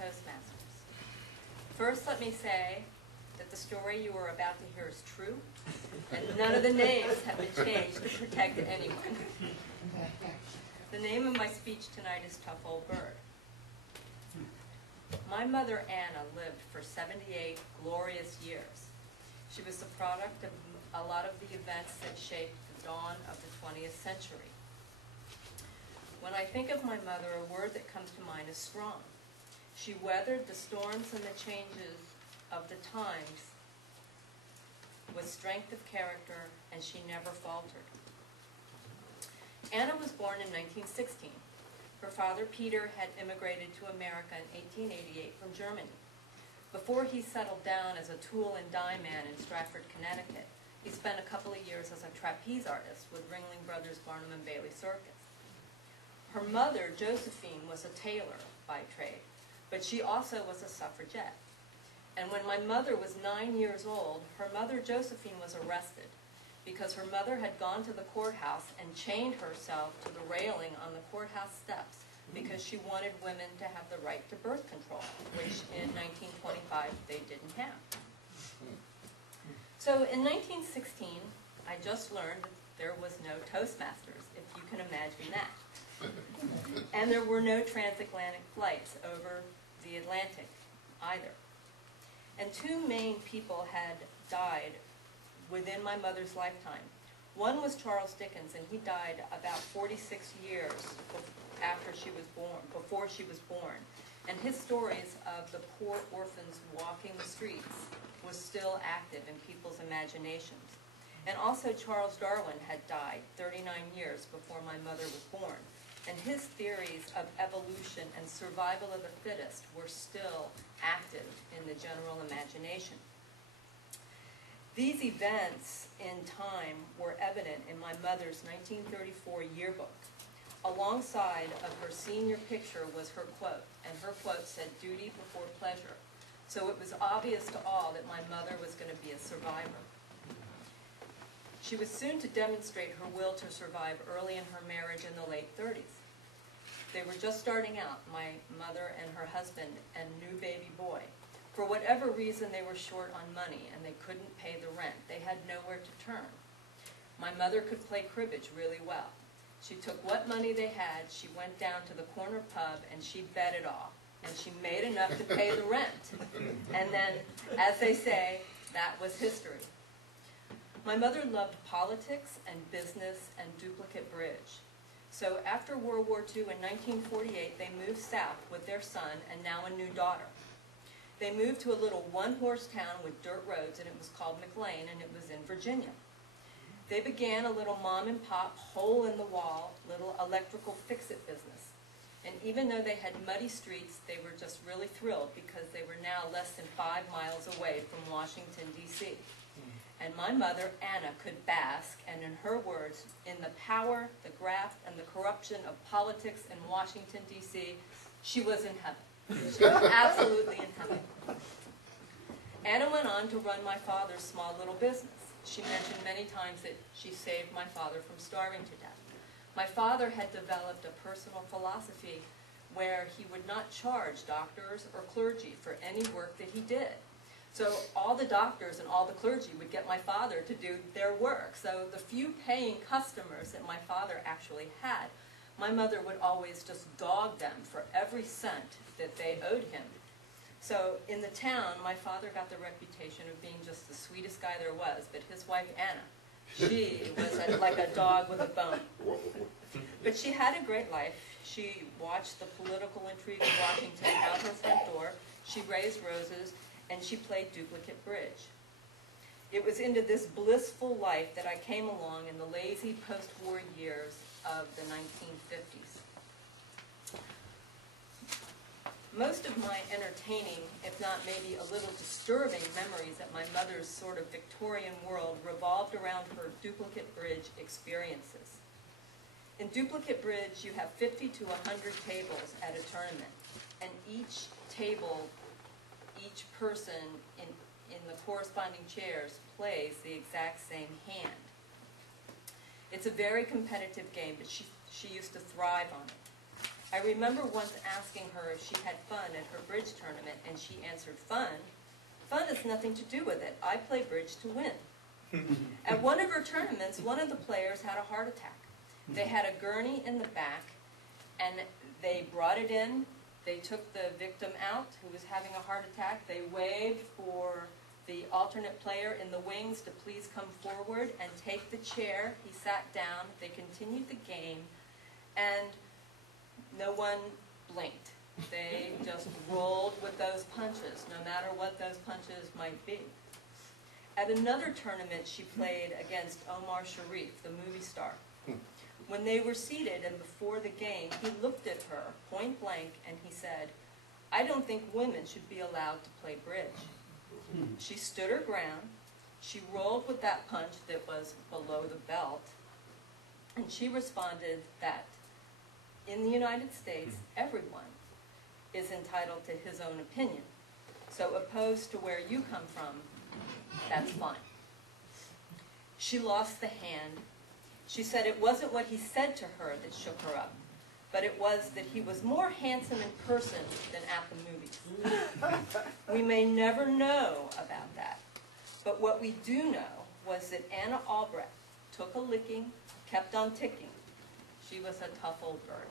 Toastmasters. First, let me say that the story you are about to hear is true, and none of the names have been changed to protect anyone. The name of my speech tonight is Tough Old Bird. My mother, Anna, lived for 78 glorious years. She was the product of a lot of the events that shaped the dawn of the 20th century. When I think of my mother, a word that comes to mind is strong. She weathered the storms and the changes of the times with strength of character, and she never faltered. Anna was born in 1916. Her father, Peter, had immigrated to America in 1888 from Germany. Before he settled down as a tool and die man in Stratford, Connecticut, he spent a couple of years as a trapeze artist with Ringling Brothers Barnum and Bailey Circus. Her mother, Josephine, was a tailor by trade, but she also was a suffragette. And when my mother was 9 years old, her mother, Josephine, was arrested because her mother had gone to the courthouse and chained herself to the railing on the courthouse steps because she wanted women to have the right to birth control, which in 1925 they didn't have. So in 1916, I just learned that there was no Toastmasters, if you can imagine that. And there were no transatlantic flights over the Atlantic either. And two main people had died within my mother's lifetime. One was Charles Dickens, and he died about 46 years after she was born, before she was born. And his stories of the poor orphans walking the streets was still active in people's imaginations. And also Charles Darwin had died 39 years before my mother was born. And his theories of evolution and survival of the fittest were still active in the general imagination. These events in time were evident in my mother's 1934 yearbook. Alongside of her senior picture was her quote, and her quote said, "Duty before pleasure." So it was obvious to all that my mother was going to be a survivor. She was soon to demonstrate her will to survive early in her marriage in the late 30s. They were just starting out, my mother and her husband and new baby boy. For whatever reason, they were short on money and they couldn't pay the rent. They had nowhere to turn. My mother could play cribbage really well. She took what money they had, she went down to the corner pub and she bet it all. And she made enough to pay the rent. And then, as they say, that was history. My mother loved politics and business and duplicate bridge. So after World War II in 1948, they moved south with their son and now a new daughter. They moved to a little one-horse town with dirt roads, and it was called McLean, and it was in Virginia. They began a little mom-and-pop, hole-in-the-wall, little electrical fix-it business. And even though they had muddy streets, they were just really thrilled because they were now less than 5 miles away from Washington, D.C. And my mother, Anna, could bask, and in her words, in the power, the graft, and the corruption of politics in Washington, D.C., she was in heaven. She was absolutely in heaven. Anna went on to run my father's small little business. She mentioned many times that she saved my father from starving to death. My father had developed a personal philosophy where he would not charge doctors or clergy for any work that he did. So all the doctors and all the clergy would get my father to do their work. So the few paying customers that my father actually had, my mother would always just dog them for every cent that they owed him. So in the town, my father got the reputation of being just the sweetest guy there was, but his wife, Anna, she was like a dog with a bone. But she had a great life. She watched the political intrigue of Washington out her front door. She raised roses, and she played duplicate bridge. It was into this blissful life that I came along in the lazy post-war years of the 1950s. Most of my entertaining, if not maybe a little disturbing memories of my mother's sort of Victorian world revolved around her duplicate bridge experiences. In duplicate bridge, you have 50 to 100 tables at a tournament, and each table, each person in the corresponding chairs plays the exact same hand. It's a very competitive game, but she used to thrive on it. I remember once asking her if she had fun at her bridge tournament, and she answered, "Fun? Fun has nothing to do with it. I play bridge to win." At one of her tournaments, one of the players had a heart attack. They had a gurney in the back, and they brought it in. They took the victim out who was having a heart attack. They waved for the alternate player in the wings to please come forward and take the chair. He sat down. They continued the game, and no one blinked. They just rolled with those punches, no matter what those punches might be. At another tournament, she played against Omar Sharif, the movie star. When they were seated and before the game, he looked at her point blank and he said, "I don't think women should be allowed to play bridge." She stood her ground. She rolled with that punch that was below the belt, and she responded that in the United States, everyone is entitled to his own opinion. So opposed to where you come from, that's fine. She lost the hand. She said it wasn't what he said to her that shook her up, but it was that he was more handsome in person than at the movies. We may never know about that, but what we do know was that Anna Albrecht took a licking, kept on ticking. She was a tough old bird.